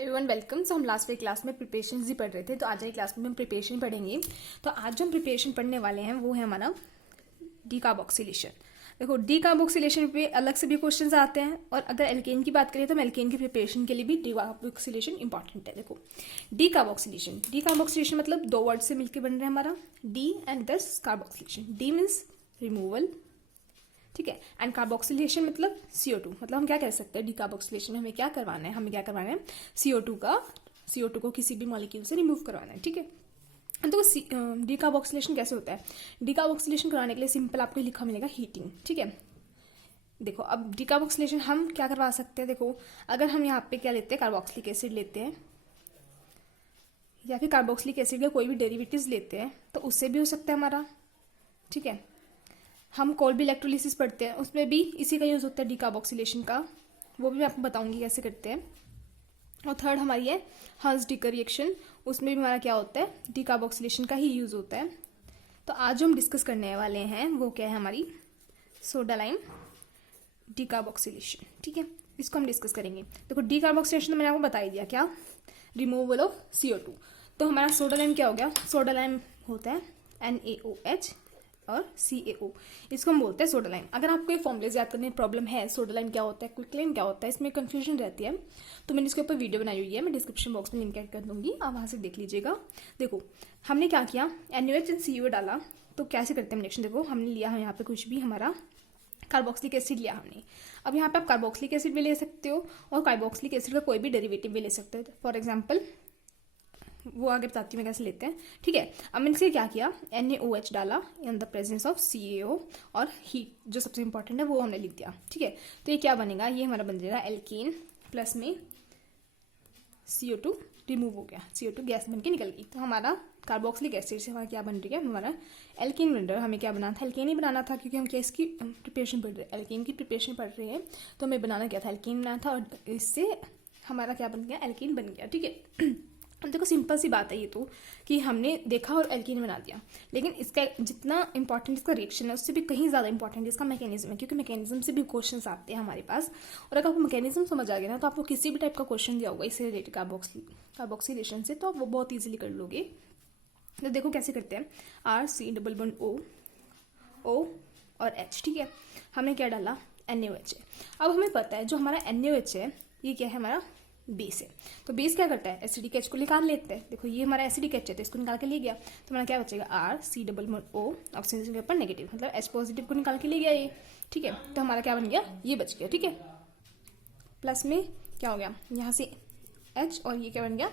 Everyone welcome. So हम last week class में preparation ही पढ़ रहे थे, तो आज की क्लास में हम प्रिपरेशन पढ़ेंगे। तो आज जो हम प्रिपरेशन पढ़ने वाले हैं वो है हमारा डीकार्बोक्सिलेशन। देखो डीकार्बोक्सिलेशन पे अलग से भी क्वेश्चंस आते हैं, और अगर एल्केन की बात करें तो एल्केन की प्रिपरेशन के लिए भी डीकार्बोक्सिलेशन इंपॉर्टेंट है। देखो डीकार्बोक्सिलेशन मतलब दो वर्ड से मिलकर बन रहा है हमारा डी एंड दस कार्बोक्सिलेशन। डी मीन्स रिमूवल, ठीक है, एंड कार्बोक्सिलेशन मतलब CO2। मतलब हम क्या कह सकते हैं, डीकार्बोक्सिलेशन में हमें क्या करवाना है, हमें क्या करवाना है CO2 को किसी भी मॉलिक्यूल से रिमूव करवाना है, ठीक है। तो डीकार्बोक्सिलेशन कैसे होता है? डीकार्बोक्सिलेशन कराने के लिए सिंपल आपको लिखा मिलेगा हीटिंग, ठीक है। देखो अब डीकार्बोक्सिलेशन हम क्या करवा सकते हैं। देखो अगर हम यहाँ पे क्या लेते हैं, कार्बोक्सिलिक एसिड लेते हैं या फिर कार्बोक्सिलिक एसिड का कोई भी डेरिवेटिव्स लेते हैं तो उससे भी हो सकता है हमारा, ठीक है। हम कोल्ड इलेक्ट्रोलिसिस पढ़ते हैं, उसमें भी इसी का यूज़ होता है डीकार्बोक्सिलेशन का, वो भी मैं आपको बताऊंगी कैसे करते हैं। और थर्ड हमारी है हंस-डिकर रिएक्शन, उसमें भी हमारा क्या होता है, डीकार्बोक्सिलेशन का ही यूज़ होता है। तो आज जो हम डिस्कस करने वाले हैं वो क्या है, हमारी सोडा लाइम डीकार्बोक्सिलेशन, ठीक है। इसको हम डिस्कस करेंगे। देखो डीकार्बोक्सिलेशन तो मैंने आपको बता ही दिया, क्या, रिमूवल ऑफ CO2। तो हमारा सोडा लाइम क्या हो गया, सोडा लाइम होता है NaOH और CaO, इसको हम बोलते हैं सोडा लाइम। अगर आपको ये फॉर्मूलेज याद करने में प्रॉब्लम है, सोडा लाइम क्या होता है, क्विकलाइन क्या होता है, इसमें कंफ्यूजन रहती है, तो मैंने इसके ऊपर वीडियो बनाई हुई है, मैं डिस्क्रिप्शन बॉक्स में लिंक ऐड कर दूंगी, आप वहाँ से देख लीजिएगा। देखो हमने क्या किया, NaOH एंड CO डाला, तो कैसे करते हैं रिएक्शन। देखो हमने लिया है यहाँ पे कुछ भी, हमारा कार्बोक्सिलिक एसिड लिया हमने। अब यहाँ पे आप कार्बोक्सिलिक एसिड भी ले सकते हो और कार्बोक्सिलिक एसिड का कोई भी डेरिवेटिव भी ले सकते हो। फॉर एग्जाम्पल वो आगे बताती हूँ मैं कैसे लेते हैं, ठीक है। अब मैंने इससे क्या किया, NaOH डाला इन द प्रेजेंस ऑफ CaO, और हीट जो सबसे इंपॉर्टेंट है वो हमने लिख दिया, ठीक है। तो ये क्या बनेगा, ये हमारा बन जाएगा एल्केन, प्लस में CO2 रिमूव हो गया, CO2 गैस बन के निकल गई। तो हमारा कार्बोक्सिलिक एसिड से हमारा क्या बन रही है, हमारा एल्केन बन रहा है। हमें क्या बनाना था, एल्केन ही बनाना था, क्योंकि हम क्या इसकी प्रिपरेशन पढ़ रहे हैं, एल्केन की प्रिपरेशन पढ़ रहे हैं, तो हमें बनाना क्या था, एल्केन बनाना था, और इससे हमारा क्या बन गया, एल्केन बन गया, ठीक है। अब देखो सिंपल सी बात है ये तो, कि हमने देखा और एल्कीन बना दिया, लेकिन इसका जितना इंपॉर्टेंट इसका रिएक्शन है उससे भी कहीं ज़्यादा इंपॉर्टेंट इसका मैकेनिज्म है, क्योंकि मैकेनिज्म से भी क्वेश्चंस आते हैं हमारे पास। और अगर आपको मैकेनिज्म समझ आ गया ना, तो आपको किसी भी टाइप का क्वेश्चन दिया होगा इससे रिलेटेड कार्बोक्सिलेशन से, तो आप वो बहुत ईजिली कर लोगे। तो देखो कैसे करते हैं, RC+O और H, ठीक है। हमने क्या डाला, NaOH है। अब हमें पता है जो हमारा NaOH है ये क्या है, हमारा बेस है। तो बेस क्या करता है, एसिडिक एच को निकाल लेते हैं। देखो ये हमारा एसिडिक एच है, तो इसको निकाल के ले गया, तो हमारा क्या बचेगा, RC+O, ऑक्सीजन के ऊपर नेगेटिव, मतलब H पॉजिटिव को निकाल के ले गया ये, ठीक है। तो हमारा क्या बन गया, ये बच गया, ठीक है। प्लस में क्या हो गया, यहाँ से H और ये क्या बन गया,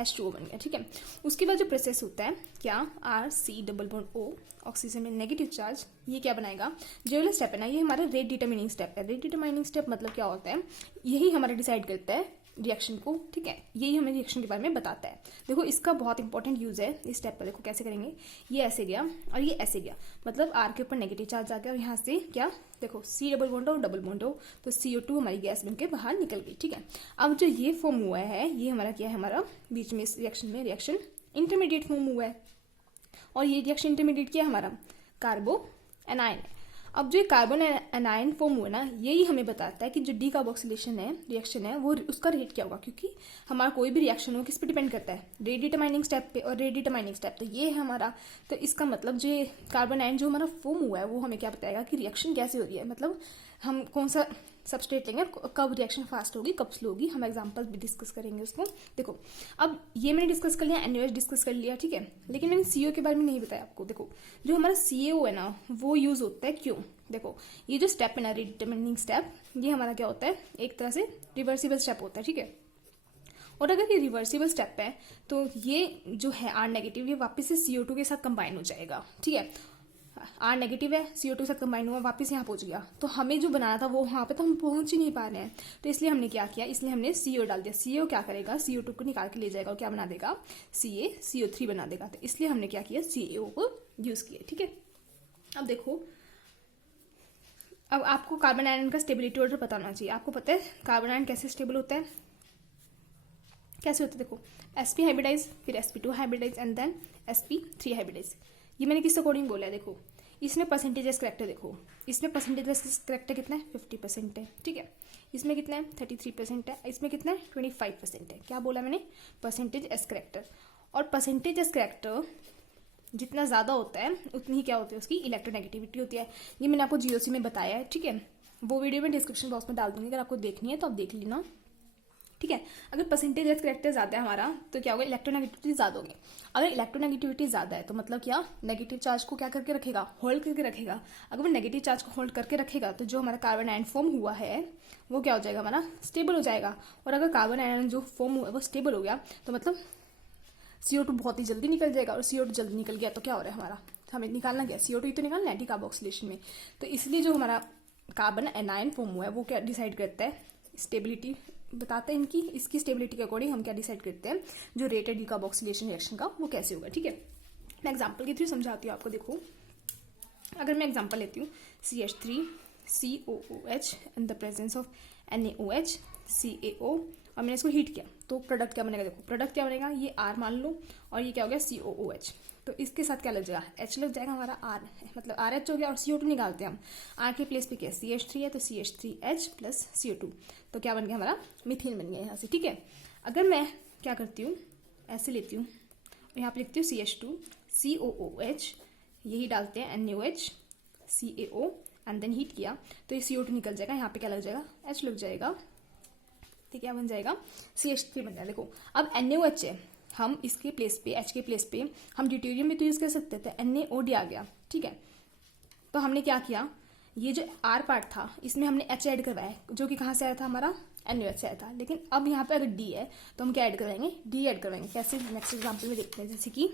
H2O बन गया, ठीक है। उसके बाद जो प्रोसेस होता है क्या, RC+O, ऑक्सीजन में नेगेटिव चार्ज, ये क्या बनाएगा, जो वाला स्टेप है ना, ये हमारा रेट डिटरमिनिंग स्टेप है। रेट डिटरमिनिंग स्टेप मतलब क्या होता है, यही हमारा डिसाइड करता है रिएक्शन को, ठीक है। यही हमें रिएक्शन के बारे में बताता है। देखो इसका बहुत इंपॉर्टेंट यूज है इस स्टेप पर। देखो कैसे करेंगे, ये ऐसे गया और ये ऐसे गया, मतलब R के ऊपर नेगेटिव चार्ज आ गया, और यहाँ से क्या, देखो C डबल बॉन्ड हो डबल बॉन्ड हो, तो CO2 हमारी गैस बन के बाहर निकल गई, ठीक है। अब जो ये फॉर्म हुआ है, ये हमारा क्या है, हमारा बीच में इस रिएक्शन में रिएक्शन इंटरमीडिएट फॉर्म हुआ है, और ये रिएक्शन इंटरमीडिएट क्या है, हमारा कार्बो एनायन है। अब जो ये कार्बन एनायन फॉर्म हुआ ना, यही हमें बताता है कि जो डीकार्बोक्सिलेशन है, रिएक्शन है, वो उसका रेट क्या होगा, क्योंकि हमारा कोई भी रिएक्शन हो किस पे डिपेंड करता है, रेट डिटरमाइनिंग स्टेप पे, और रेट डिटरमाइनिंग स्टेप तो ये है हमारा। तो इसका मतलब जो ये कार्बन आयन जो हमारा फॉर्म हुआ है वो हमें क्या बताएगा कि रिएक्शन कैसे हो रही है, मतलब हम कौन सा सबस्ट्रेट लेंगे, कब रिएक्शन फास्ट होगी, कब स्लो होगी, हम एग्जांपल भी डिस्कस करेंगे उसको। देखो अब ये मैंने डिस्कस कर लिया, NaOH डिस्कस कर लिया, ठीक है, लेकिन मैंने CO के बारे में नहीं बताया आपको। देखो जो हमारा CaO है ना, वो यूज होता है क्यों, देखो ये जो स्टेप है ना, डिटरमिनिंग स्टेप, ये हमारा क्या होता है, एक तरह से रिवर्सिबल स्टेप होता है, ठीक है। और अगर ये रिवर्सिबल स्टेप है तो ये जो है R नेगेटिव, ये वापस से CO2 के साथ कंबाइन हो जाएगा, ठीक है। R नेगेटिव है, CO2 के साथ कंबाइन हुआ, वापस यहाँ पहुंच गया, तो हमें जो बनाना था वो वहाँ पे तो हम पहुंच ही नहीं पा रहे हैं, तो इसलिए हमने क्या किया, इसलिए हमने CO डाल दिया। CO क्या करेगा, CO2 को निकाल के ले जाएगा और क्या बना देगा, CO3 बना देगा, तो इसलिए हमने क्या किया, CaO को यूज किया, ठीक है। अब देखो, अब आपको कार्बन आयन का स्टेबिलिटी ऑर्डर पता होना चाहिए। आपको पता है कार्बन आयन कैसे स्टेबल होता है, कैसे होता है, देखो sp हाइब्रिडाइज, फिर sp2 hybridise, and then sp3 hybridise. ये मैंने किस अकॉर्डिंग बोला है, देखो इसमें परसेंटेज करेक्टर देखो, इसमें परसेंटेज करेक्टर कितना है 50% है, ठीक है। इसमें कितना है 33% है, इसमें कितना है 25% है। क्या बोला मैंने, परसेंटेज एस करेक्टर। और परसेंटेज एस करेक्टर जितना ज़्यादा होता है उतनी ही क्या होती है उसकी इलेक्ट्रोनेगेटिविटी होती है। ये मैंने आपको जीओसी में बताया है, ठीक है। वो वीडियो में डिस्क्रिप्शन बॉक्स में डाल दूंगी, अगर आपको देखनी है तो आप देख लेना, ठीक है। अगर परसेंटेज एस करेक्टर ज़्यादा है हमारा तो क्या होगा, इलेक्ट्रोनेगेटिविटी ज़्यादा होगी। अगर इलेक्ट्रोनेगेटिविटी ज़्यादा है तो मतलब क्या, नेगेटिव चार्ज को क्या करके रखेगा, होल्ड करके रखेगा। अगर वो नेगेटिव चार्ज को होल्ड करके रखेगा तो जो हमारा कार्बन आयन फॉर्म हुआ है वो क्या हो जाएगा, हमारा स्टेबल हो जाएगा। और अगर कार्बन आयन जो फॉर्म हुआ है वो स्टेबल हो गया तो मतलब CO2 बहुत ही जल्दी निकल जाएगा। और CO2 जल्दी निकल गया तो क्या हो रहा है हमारा, हमें निकालना क्या, CO2 ही तो निकालना है डिकार्बोक्सिलेशन में। तो इसलिए जो हमारा कार्बन एनायन फॉर्म हुआ है वो क्या डिसाइड करता है, स्टेबिलिटी बताते हैं इनकी, इसकी स्टेबिलिटी के अकॉर्डिंग हम क्या डिसाइड करते हैं, जो रेट है डिकार्बोक्सिलेशन रिएक्शन का वो कैसे होगा, ठीक है। मैं एग्जाम्पल के थ्रू समझाती हूँ आपको। देखो अगर मैं एग्जाम्पल लेती हूँ CH3 COOH in the presence of NaOH CaO, और मैंने इसको हीट किया तो प्रोडक्ट क्या बनेगा। देखो प्रोडक्ट क्या बनेगा, ये R मान लो और ये क्या हो गया COOH। तो इसके साथ क्या लग जाएगा, H लग जाएगा हमारा, R है मतलब RH हो गया। और CO2 निकालते हैं हम, R के प्लेस पे क्या CH3 है तो CH3H प्लस CO2, तो क्या बन गया हमारा, मीथेन बन गया यहाँ से, ठीक है। अगर मैं क्या करती हूँ, ऐसे लेती हूँ, यहाँ पे लिखती हूँ CH2 COOH, यही डालते हैं NaOH CaO and then heat किया तो ये CO2 निकल जाएगा। यहाँ पे क्या लग जाएगा, H लग जाएगा, तो क्या बन जाएगा CH3 बन जाएगा। देखो अब NaOH है, हम इसके प्लेस पे H के प्लेस पे हम ड्यूटेरियम भी तो यूज़ कर सकते थे, NaOD आ गया, ठीक है। तो हमने क्या किया, ये जो R पार्ट था इसमें हमने H ऐड करवाया जो कि कहाँ से आया था, हमारा NaOH से आया था। लेकिन अब यहाँ पे अगर D है तो हम क्या ऐड करवाएंगे, D ऐड करवाएंगे। कैसे, नेक्स्ट एग्जाम्पल में देखते हैं। जैसे कि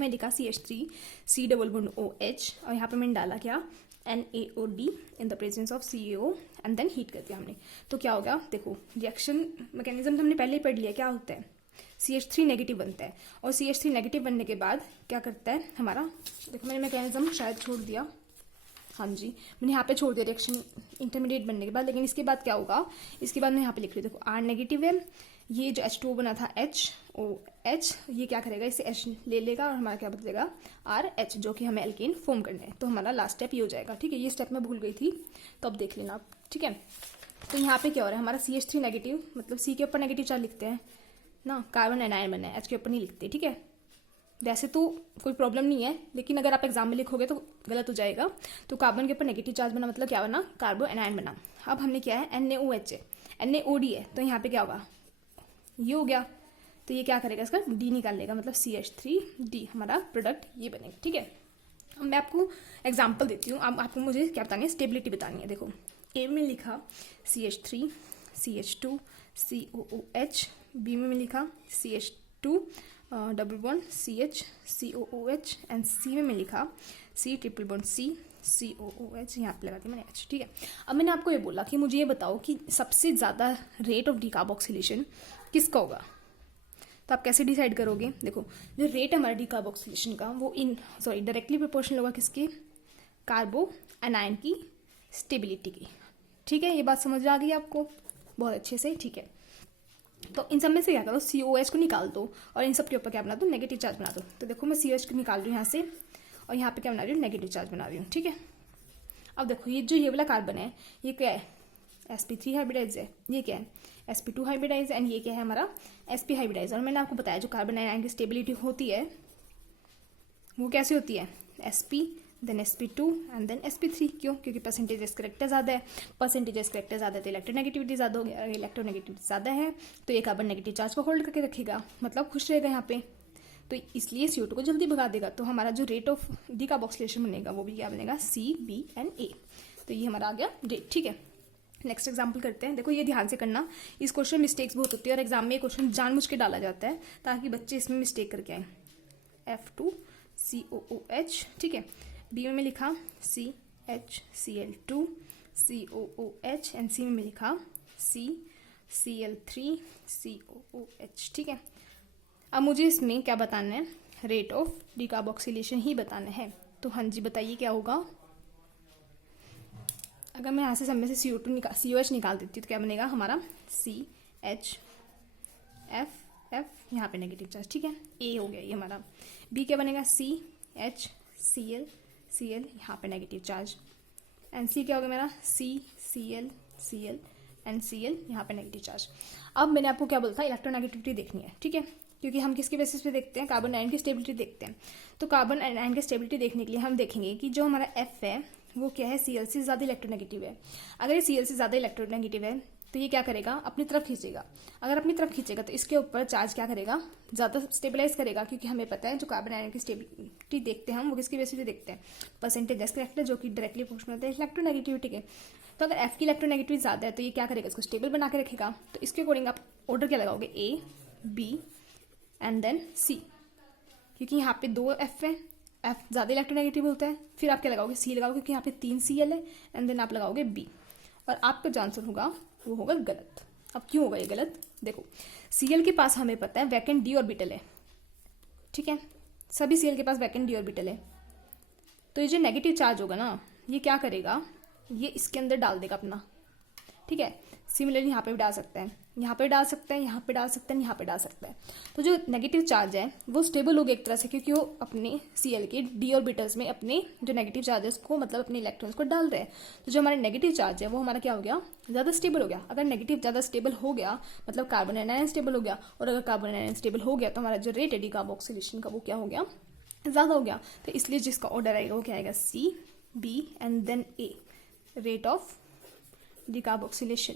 मैं लिखा CH3 C double bond OH और यहाँ पे मैंने डाला क्या NaOD in the presence of CaO and then heat कर दिया हमने। तो क्या होगा, देखो रिएक्शन मैकेनिज्म तो हमने पहले ही पढ़ लिया। क्या होता है, CH3 नेगेटिव बनता है और CH3 नेगेटिव बनने के बाद क्या करता है हमारा, देखो मैंने मैकेनिज्म शायद छोड़ दिया, हाँ जी मैंने यहाँ पे छोड़ दिया रिएक्शन इंटरमीडिएट बनने के बाद। लेकिन इसके बाद क्या होगा, इसके बाद मैं यहाँ पे लिख रही हूँ, देखो R नेगेटिव है, ये जो H2O बना था HOH, ये क्या करेगा, इसे H ले लेगा और हमारा क्या बचेगा RH, जो कि हमें एल्केन फॉर्म करना है। तो हमारा लास्ट स्टेप ये हो जाएगा, ठीक है। ये स्टेप मैं भूल गई थी तो अब देख लेना आप, ठीक है। तो यहाँ पे क्या हो रहा है, हमारा CH3 नेगेटिव मतलब C के ऊपर नेगेटिव चार्ज लिखते हैं ना, कार्बन एनायन बना है, H के ऊपर नहीं लिखते, ठीक है। वैसे तो कोई प्रॉब्लम नहीं है, लेकिन अगर आप एग्जाम में लिखोगे तो गलत हो जाएगा। तो कार्बन के ऊपर नेगेटिव चार्ज बना मतलब क्या बना, कार्बो एनायन बना। अब हमने क्या है NaOH है, NaOD है, तो यहाँ पे क्या होगा, ये हो गया। तो ये क्या करेगा, इसका D निकाल लेगा, मतलब CH3D हमारा प्रोडक्ट ये बनेगा, ठीक है। अब मैं आपको एग्जाम्पल देती हूँ। अब आपको मुझे क्या बतानी है, स्टेबिलिटी बतानी है। देखो A में लिखा CH3 CH2 COOH, B में लिखा CH2 double bond CH COOH and C में लिखा C triple bond C COOH, यहाँ पे लगा दी मैंने H, ठीक है। अब मैंने आपको ये बोला कि मुझे ये बताओ कि सबसे ज़्यादा रेट ऑफ डिकार्बोक्सिलेशन किसका होगा। तो आप कैसे डिसाइड करोगे, देखो जो रेट है हमारा डिकार्बोक्सिलेशन का वो डायरेक्टली प्रोपोर्शनल होगा किसके, कार्बो एनायन की स्टेबिलिटी की, ठीक है। ये बात समझ आ गई आपको बहुत अच्छे से, ठीक है। तो इन सब में से क्या करो, COH को निकाल दो और इन सब के ऊपर क्या बना दो, नेगेटिव चार्ज बना दो। तो देखो मैं COH को निकाल रही हूँ यहाँ से और यहाँ पे क्या बना रही हूँ, नेगेटिव चार्ज बना रही हूँ, ठीक है। अब देखो ये वाला कार्बन है, ये क्या है sp3 हाइब्रिडाइज है, ये क्या है sp2 हाइब्रिडाइज एंड ये क्या है हमारा sp हाइब्रिडाइज। और मैंने आपको बताया जो कार्बन आयन की स्टेबिलिटी होती है वो कैसे होती है, sp then sp2 and then sp3। क्यों, क्योंकि परसेंटेज करेक्टर ज़्यादा है, परसेंटेज करेक्टर ज़्यादा है तो इलेक्ट्रोनेगेटिविटी ज़्यादा होगी, अगर इलेक्ट्रोनेगेटिविटी ज़्यादा है तो ये कार्बन नेगेटिव चार्ज को होल्ड करके रखेगा, मतलब खुश रहेगा यहाँ पे, तो इसलिए CO2 को जल्दी भगा देगा। तो हमारा जो रेट ऑफ डिकार्बोक्सिलेशन बनेगा वो भी क्या बनेगा, CBNA। तो ये हमारा आ गया रेट, ठीक है। नेक्स्ट एग्जाम्पल करते हैं। देखो ये ध्यान से करना, इस क्वेश्चन मिस्टेक्स बहुत होती है और एग्जाम में ये क्वेश्चन जानबूझ के डाला जाता है ताकि बच्चे इसमें मिस्टेक करके आए। F2COOH, ठीक है। B में लिखा CHCl2 COOH एंड C में लिखा CCl3 COOH, ठीक है। अब मुझे इसमें क्या बताना है, रेट ऑफ डिकार्बोक्सिलेशन ही बताना है। तो हाँ जी बताइए क्या होगा। अगर मैं यहाँ से सब में से COH निकाल देती हूँ तो क्या बनेगा हमारा CHF, यहाँ पे नेगेटिव चार्ज, ठीक है। A हो गया ये हमारा। B क्या बनेगा CHCl Cl, यहाँ पे नेगेटिव चार्ज, एंड सी क्या हो गया मेरा Cl, Cl एंड Cl, यहाँ पे नेगेटिव चार्ज। अब मैंने आपको क्या बोला था, इलेक्ट्रोनेगेटिविटी देखनी है, ठीक है, क्योंकि हम किसके बेसिस पे देखते हैं, कार्बन आयन की स्टेबिलिटी देखते हैं। तो कार्बन आयन की स्टेबिलिटी देखने के लिए हम देखेंगे कि जो हमारा F है वो क्या है, Cl से ज़्यादा इलेक्ट्रोनेगेटिव है। अगर ये Cl से ज़्यादा इलेक्ट्रोनेगेटिव है तो ये क्या करेगा, अपनी तरफ खींचेगा। अगर अपनी तरफ खींचेगा तो इसके ऊपर चार्ज क्या करेगा, ज़्यादा स्टेबलाइज करेगा, क्योंकि हमें पता है जो कार्बन आयन की स्टेबिलिटी देखते हैं हम वो किसकी बेसिस पे देखते हैं, परसेंटेज ऑफ इलेक्ट्रॉन, जो कि डायरेक्टली प्रोपोर्शनल होता है इलेक्ट्रोनेगेटिविटी के। तो अगर F की इलेक्ट्रोनेगेटिविटी ज़्यादा है तो ये क्या करेगा, इसको स्टेबल बना के रखेगा। तो इसके अकॉर्डिंग आप ऑर्डर क्या लगाओगे, A, B and then C, क्योंकि यहाँ पे 2 F है, F ज़्यादा इलेक्ट्रोनेगेटिव होता है। फिर आप क्या लगाओगे, C लगाओगे, क्योंकि यहाँ पे 3 Cl है, एंड देन आप लगाओगे B, और आपका जो आंसर होगा वो होगा गलत। अब क्यों होगा ये गलत, देखो Cl के पास हमें पता है वैकेंट d ऑर्बिटल है, ठीक है, सभी Cl के पास वैकेंट d ऑर्बिटल है। तो ये जो नेगेटिव चार्ज होगा ना, ये क्या करेगा, ये इसके अंदर डाल देगा अपना, ठीक है। सिमिलरली यहाँ पे भी डाल सकते हैं, यहाँ पे डाल सकते हैं, यहाँ पे डाल सकते हैं, यहाँ पे डाल सकते हैं। तो जो नेगेटिव चार्ज है वो स्टेबल हो गया एक तरह से, क्योंकि वो अपने Cl के d ऑर्बिटल्स में अपने जो नेगेटिव चार्ज है उसको, मतलब अपने इलेक्ट्रॉन्स को डाल रहे हैं। तो जो हमारा नेगेटिव चार्ज है वो हमारा क्या हो गया, ज़्यादा स्टेबल हो गया। अगर नेगेटिव ज़्यादा स्टेबल हो गया मतलब कार्बन आयन स्टेबल हो गया, और अगर कार्बन आयन स्टेबल हो गया तो हमारा जो रेट है डिकार्बोक्सिलेशन का वो क्या हो गया, ज़्यादा हो गया। तो इसलिए जिसका ऑर्डर आएगा वो क्या आएगा, C, B and then A, rate of decarboxylation.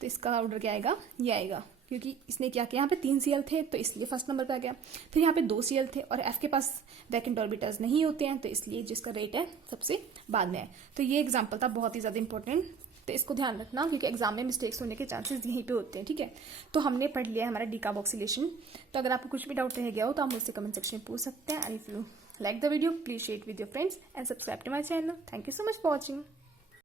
तो इसका ऑर्डर क्या आएगा, ये आएगा, क्योंकि इसने क्या किया, यहाँ पे 3 Cl थे तो इसलिए फर्स्ट नंबर पे आ गया। फिर यहाँ पे 2 Cl थे और F के पास वैकेंट ऑर्बिटल्स नहीं होते हैं, तो इसलिए जिसका रेट है सबसे बाद में है। तो ये एग्जाम्पल था बहुत ही ज़्यादा इंपॉर्टेंट, तो इसको ध्यान रखना, क्योंकि एग्जाम में मिस्टेक्स होने के चांसेस यहीं पे होते हैं, ठीक है। तो हमने पढ़ लिया है हमारा डिकार्बोक्सिलेशन। तो अगर आपको कुछ भी डाउट रह गया हो तो आप मुझसे कमेंट सेक्शन में पूछ सकते हैं। And if you like the video, please share it with your friends and subscribe to my channel. Thank you so much for watching.